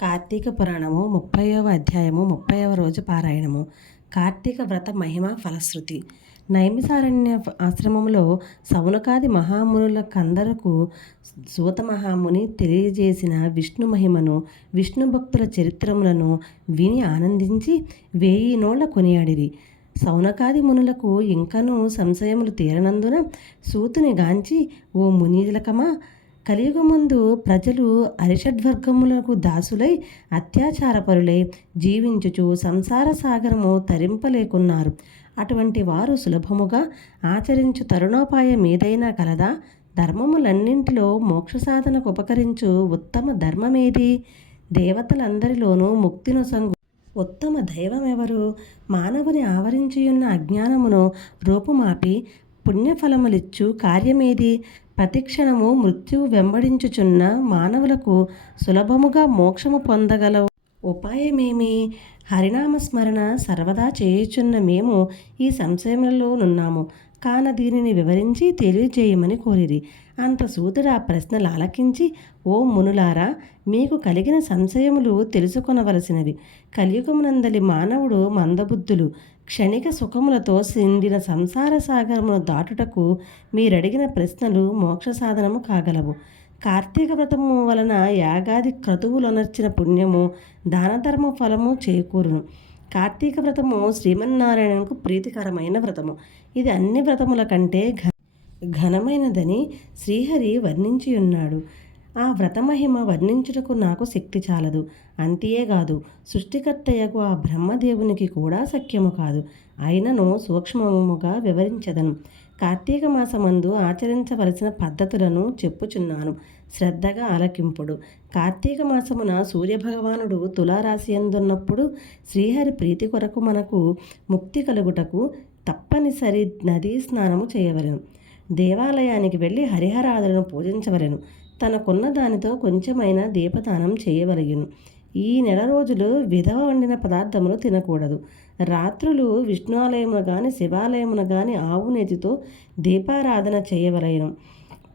కార్తీక పురాణము 30వ అధ్యాయము 30వ రోజు పారాయణము. కార్తీక వ్రత మహిమ ఫలశ్రుతి. నైమిసారణ్య ఆశ్రమంలో సౌనకాది మహామునులకందరకు సూత మహాముని తెలియజేసిన విష్ణు మహిమను, విష్ణు భక్తుల చరిత్రములను విని ఆనందించి 1000 నోళ్ల కొనియాడిరి. సౌనకాది మునులకు ఇంకనూ సంశయములు తీరనందున సూతుని గాంచి, ఓ మునీలకమా, కలియుగముందు ప్రజలు అరిషడ్వర్గములకు దాసులై అత్యాచారపరులై జీవించుచు సంసార సాగరము తరింపలేకున్నారు. అటువంటి వారు సులభముగా ఆచరించు తరుణోపాయం ఏదైనా కలదా? ధర్మములన్నింటిలో మోక్ష సాధనకు ఉపకరించు ఉత్తమ ధర్మమేది? దేవతలందరిలోనూ ముక్తినొసంగు ఉత్తమ దైవమెవరు? మానవుని ఆవరించియున్న అజ్ఞానమును రూపుమాపి పుణ్యఫలములిచ్చు కార్యమేది? ప్రతిక్షణము మృత్యువు వెంబడించుచున్న మానవులకు సులభముగా మోక్షము పొందగల ఉపాయమేమి? హరినామస్మరణ సర్వదా చేయుచున్న మేము ఈ సంశయములలో నున్నాము కాన దీనిని వివరించి తెలియజేయమని కోరిరి. అంత సూతుడు ఆ ప్రశ్నలు ఆలకించి, ఓ మునులారా, మీకు కలిగిన సంశయములు తెలుసుకొనవలసినవి. కలియుగమునందలి మానవుడు మందబుద్ధులు. క్షణిక సుఖములతో సిండిన సంసార సాగరమును దాటుటకు మీరడిగిన ప్రశ్నలు మోక్ష సాధనము కాగలవు. కార్తీక వ్రతము వలన యాగాది క్రతువులొనర్చిన పుణ్యము, దానధర్మ ఫలము చేకూరును. కార్తీక వ్రతము శ్రీమన్నారాయణకు ప్రీతికరమైన వ్రతము. ఇది అన్ని వ్రతముల కంటే ఘనమైనదని శ్రీహరి వర్ణించియున్నాడు. ఆ వ్రతమహిమ వర్ణించుటకు నాకు శక్తి చాలదు. అంతేగాదు, సృష్టికర్తయకు ఆ బ్రహ్మదేవునికి కూడా శక్యము కాదు. అయినను సూక్ష్మముగా వివరించదను. కార్తీక మాసమందు ఆచరించవలసిన పద్ధతులను చెప్పుచున్నాను, శ్రద్ధగా ఆలకింపుడు. కార్తీక మాసమున సూర్యభగవానుడు తులారాశి యందున్నప్పుడు శ్రీహరి ప్రీతి కొరకు మనకు ముక్తి కలుగుటకు తప్పనిసరి నదీ స్నానము చేయవలెను. దేవాలయానికి వెళ్ళి హరిహరాదులను పూజించవలెను. తనకున్న దానితో కొంచెమైనా దీపదానం చేయవలెను. ఈ నెల రోజులు విధవ వండిన పదార్థములు తినకూడదు. రాత్రులు విష్ణు ఆలయమును గాని శివాలయమును గాని ఆవు నెతితో దీపారాధన చేయవలెను.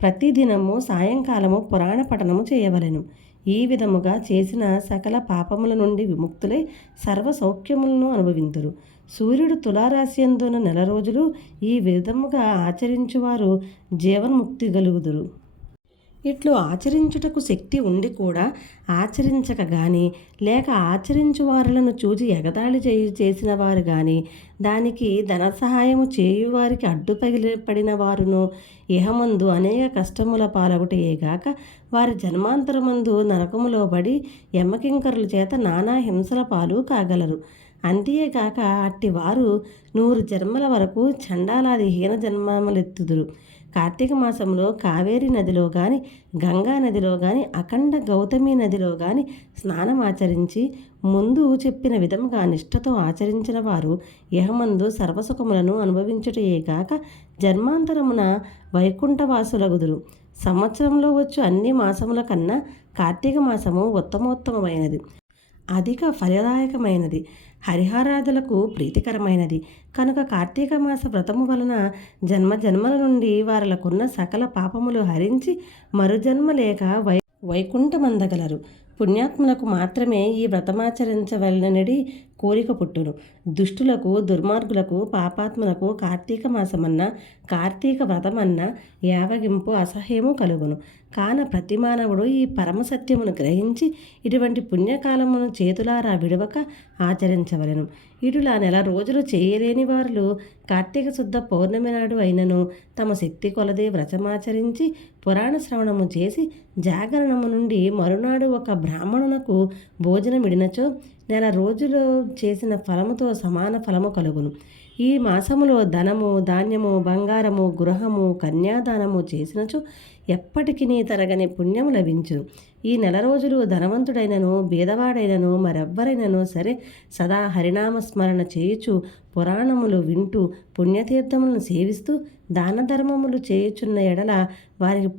ప్రతిదినము సాయంకాలము పురాణ పఠనము చేయవలెను. ఈ విధముగా చేసిన సకల పాపముల నుండి విముక్తులై సర్వ సౌఖ్యములను అనుభవింతురు. సూర్యుడు తులారాశియందున నెల రోజులు ఈ విధముగా ఆచరించువారు జీవన్ముక్తి గలుగుదురు. ఇట్లు ఆచరించుటకు శక్తి ఉండి కూడా ఆచరించక గాని, లేక ఆచరించు వారులను చూచి ఎగతాళి చేసిన వారు గాని, దానికి ధన సహాయము చేయువారికి అడ్డు పడిన వారును ఇహమందు అనేక కష్టముల పాలగుటయేగాక వారి జన్మాంతరమందు నరకములో పడి యమకింకరుల చేత నానా హింసల పాలు కాగలరు. అంతేగాక అట్టి వారు 100 జన్మల వరకు చండాలాది హీన జన్మములెత్తుదురు. కార్తీక మాసంలో కావేరీ నదిలో గాని, గంగా నదిలో గాని, అఖండ గౌతమి నదిలో గాని స్నానమాచరించి ముందు చెప్పిన విధముగా నిష్ఠతో ఆచరించిన వారు ఇహమందు సర్వసుఖములను అనుభవించుటయేగాక జన్మాంతరమున వైకుంఠవాసులగుదురు. సంవత్సరంలో వచ్చు అన్ని మాసముల కన్నా కార్తీక మాసము ఉత్తమోత్తమైనది, అధిక ఫలదాయకమైనది, హరిహరాదులకు ప్రీతికరమైనది. కనుక కార్తీక మాస వ్రతము వలన జన్మజన్మల నుండి వారలకున్న సకల పాపములు హరించి మరుజన్మ లేక వైకుంఠమందగలరు. పుణ్యాత్ములకు మాత్రమే ఈ వ్రతమాచరించవలనడి కోరిక పుట్టును. దుష్టులకు, దుర్మార్గులకు, పాపాత్ములకు కార్తీక మాసమన్నా కార్తీక వ్రతమన్నా యావగింపు అసహ్యము కలుగును. కాన ప్రతి మానవుడు ఈ పరమసత్యమును గ్రహించి ఇటువంటి పుణ్యకాలమును చేతులారా విడవక ఆచరించవలెను. ఇటులా నెల రోజులు చేయలేని వారు కార్తీక శుద్ధ పౌర్ణమి నాడు అయినను తమ శక్తి కొలదే వ్రతమాచరించి పురాణ శ్రవణము చేసి జాగరణము నుండి మరునాడు ఒక బ్రాహ్మణునకు భోజనమిడినచో నెల రోజులు చేసిన ఫలముతో సమాన ఫలము కలుగును. ఈ మాసములో ధనము, ధాన్యము, బంగారము, గృహము, కన్యాదానము చేసినచో ఎప్పటికీ తరగని పుణ్యము లభించును. ఈ నెల రోజులు ధనవంతుడైనను బీదవాడైనను మరెవ్వరైనను సరే సదా హరినామస్మరణ చేయుచు పురాణములు వింటూ పుణ్యతీర్థములను సేవిస్తూ దాన ధర్మములు చేయుచున్న ఎడల వారికి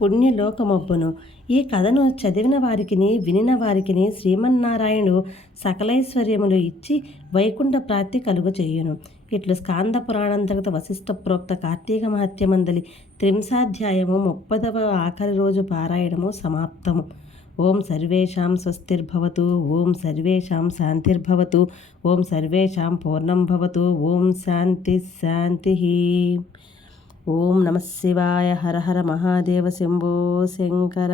పుణ్యలోకమొబ్బును. ఈ కథను చదివిన వారికిని వినిన వారికిని శ్రీమన్నారాయణుడు సకలైశ్వర్యములు ఇచ్చి వైకుంఠ ప్రాప్తి కలుగు చేయును. ఇట్లు స్కాంద పురాణంతర్గత వశిష్ఠ ప్రోక్త కార్తీక మహత్యమందలి 30వ అధ్యాయము 30వ ఆఖరి రోజు పారాయణము సమాప్తము. ఓం సర్వేషాం స్వస్తిర్భవతు. ఓం సర్వేషాం శాంతిర్భవతు. ఓం సర్వేషాం పూర్ణం భవతు. ఓం శాంతి శాంతి. ఓం నమః శివాయ. హర హర మహాదేవ శంభో శంకర.